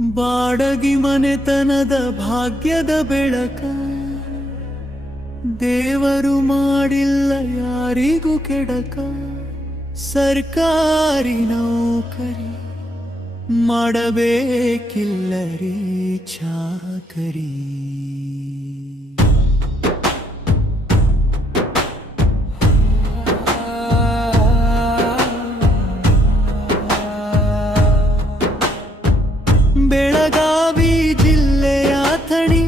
ಬಾಡಗಿ ಮನೆತನದ ಭಾಗ್ಯದ ಬೆಳಕ ದೇವರು ಮಾಡಿಲ್ಲ ಯಾರಿಗೂ ಕೆಡಕ. ಸರ್ಕಾರಿ ನೌಕರಿ ಮಾಡಬೇಕಿಲ್ಲರಿ ಚಾಕರಿ. ಬೆಳಗಾವಿ ಜಿಲ್ಲೆಯ ಅಥಣಿ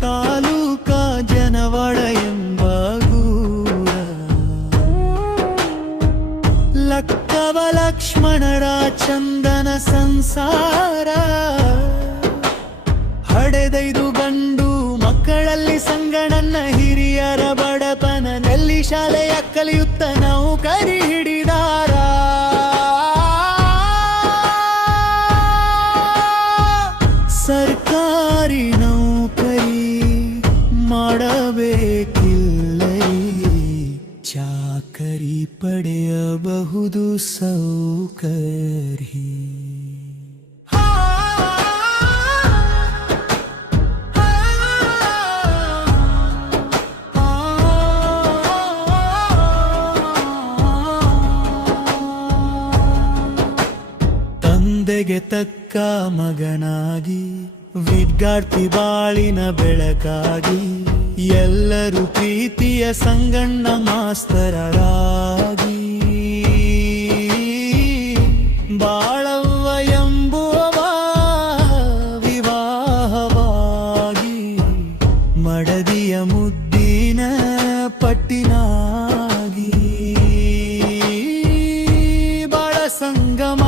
ತಾಲೂಕ ಜನವಾಡ ಎಂಬ ಗೂರ. ಲಕ್ಕವ ಲಕ್ಷ್ಮಣರ ಚಂದನ ಸಂಸಾರ. ಹಡೆದೈದು ಗಂಡು ಮಕ್ಕಳಲ್ಲಿ ಸಂಗಣನ್ನ ಹಿರಿಯರ ಬಡತನ ನೆಲ್ಲಿ ಶಾಲೆಯ ಕಲಿಯುತ್ತ ನೌಕರಿ ಹಿಡಿದಾರ. ಸರ್ಕಾರಿ ನೌಕರಿ ಮಾಡಬೇಕಿಲ್ಲರಿ ಚಾಕರಿ ಪಡೆಯಬಹುದು ಸೌಕರ್ಯ. ತಂದೆಗೆ ತಕ್ಕ ಮಗನಾಗಿ ವಿದ್ಯಾರ್ಥಿ ಬಾಳಿನ ಬೆಳಕಾಗಿ ಎಲ್ಲರೂ ಪ್ರೀತಿಯ ಸಂಗಣ್ಣ ಮಾಸ್ತರರಾಗಿ ಬಾಳವ್ವ ಎಂಬುವ ವಿವಾಹವಾಗಿ ಮಡದಿಯ ಮುದ್ದಿನ ಪಟ್ಟಿನಾಗಿ ಬಾಳ ಸಂಗಮ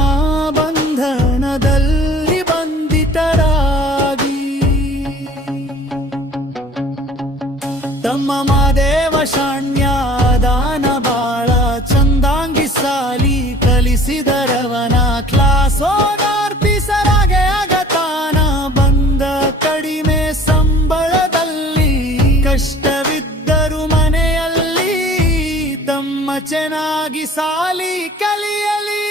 ಬಂಧನದಲ್ಲಿ ಬಂದಿತರಾಗಿ ತಮ್ಮ ಮಾದೇವ ಶಾಣ್ಯಾದಾನ ಬಾಳ ಚಂದಾಂಗಿ ಸಾಲಿ ಕಲಿಸಿದರವನ ಕ್ಲಾಸೋನಾರ್ಪಿಸರಾಗೆ ಆಗತಾನ. ಬಂದ ಕಡಿಮೆ ಸಂಬಳದಲ್ಲಿ ಕಷ್ಟವಿದ್ದರು ಮನೆಯಲ್ಲಿ ತಮ್ಮ ಚೆನ್ನಾಗಿ ಸಾಲಿ ಕಲಿಯಲಿ.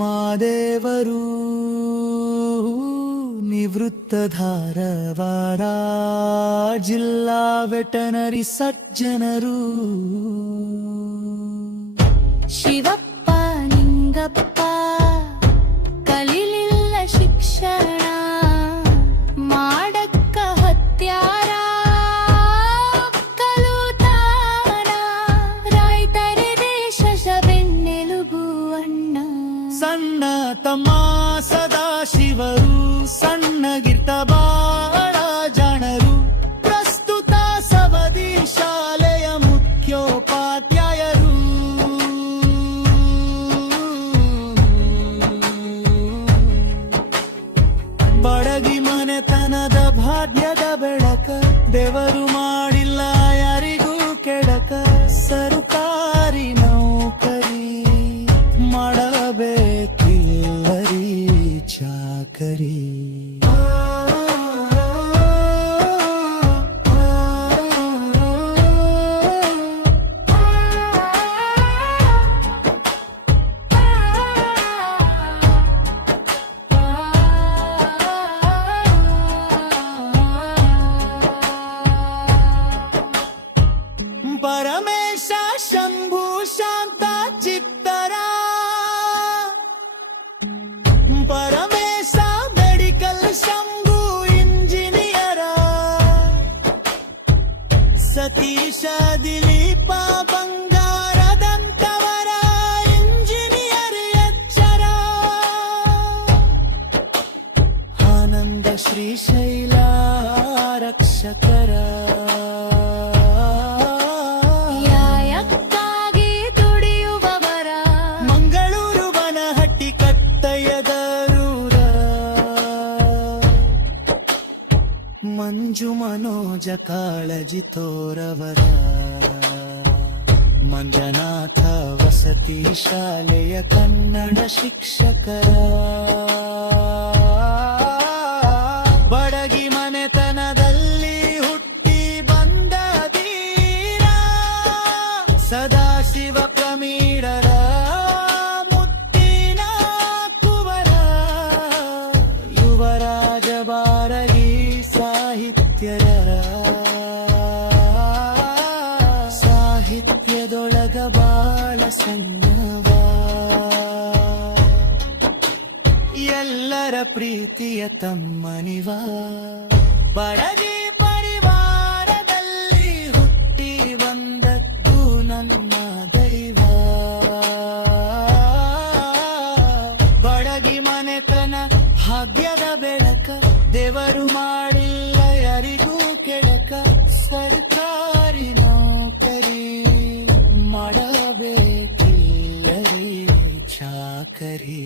ಮಾದೇವರು ನಿವೃತ್ತ ಧಾರವಾಡ ಜಿಲ್ಲಾ ವೆಟನರಿ ಸರ್ಜನರು. ಶಿವಪ್ಪ ನಿಂಗಪ್ಪ ಕಲಿಲಿಲ್ಲ ಶಿಕ್ಷಣ ಮಾಡಕ್ಕ ಹತ್ಯಾರ ಕಲುತಾನ. ರೈತರೇ ದೇಶದ ಬೆನ್ನೆಲುಬು ಅಣ್ಣ. ಸಣ್ಣ ತಮ್ಮ ಸದಾಶಿವರು ಸಣ್ಣಗಿರ್ತ ಬಾಳ ಜಾಣರು. ಪ್ರಸ್ತುತ ಸವದಿ ಶಾಲೆಯ ಮುಖ್ಯೋಪಾಧ್ಯಾಯರು. ಬಡಗಿ ಮನೆತನದ ಭಾಗ್ಯದ ಬೆಳಕ ದೇವರು ಮಾಡಿಲ್ಲ ಯಾರಿಗೂ ಕೆಡಕ. ಸರ್ಕಾರಿ ನೌಕರಿ ಮಾಡಬೇಕಿಲ್ಲರಿ ಚಾಕರಿ. ಪರಮೇಶ ಶಂಭು ಶಾಂತ ಚಿತ್ತರ. ಪರಮೇಶ ಮೆಡಿಕಲ್ ಶಂಭು ಇಂಜಿನಿಯರ. ಸತೀಶ ದಿಲೀಪ ಬಂಗಾರದಂತವರ ಇಂಜಿನಿಯರ್ ಎಚ್ಚರ. ಆನಂದ ಶ್ರೀಶೈಲ ರಕ್ಷಕರ. ಮಂಜು ಮನೋಜ ಕಾಳಜಿ ತೋರವರ. ಮಂಜನಾಥ ವಸತಿ ಶಾಲೆಯ ಕನ್ನಡ ಶಿಕ್ಷಕರ. ಬಡಗಿ ಮನೆತನದಲ್ಲಿ ಹುಟ್ಟಿ ಬಂದ ಧೀರ ಸದಾಶಿವ ಪ್ರಮೀಡರ ಮುತ್ತಿನ ಚನ್ನವಾ ಎಲ್ಲರ ಪ್ರೀತಿಯ ತಮ್ಮನಿವ ಬಡಗಿ ಪರಿವಾರದಲ್ಲಿ ಹುಟ್ಟಿ ಬಂದದ್ದು ನನ್ನ ದೈವ ಬಡಗಿ ಮನೆತನ ಭಾಗ್ಯದ ಬೆಳಕ ದೇವರು ಮಾಡಿಲ್ಲ ಯಾರಿಗೂ ಕೆಳಕ ಸರ್ಕಾರಿ ನೌಕರಿ ಮಾಡಬೇಕಿಲ್ಲರಿ ಚಾಕರಿ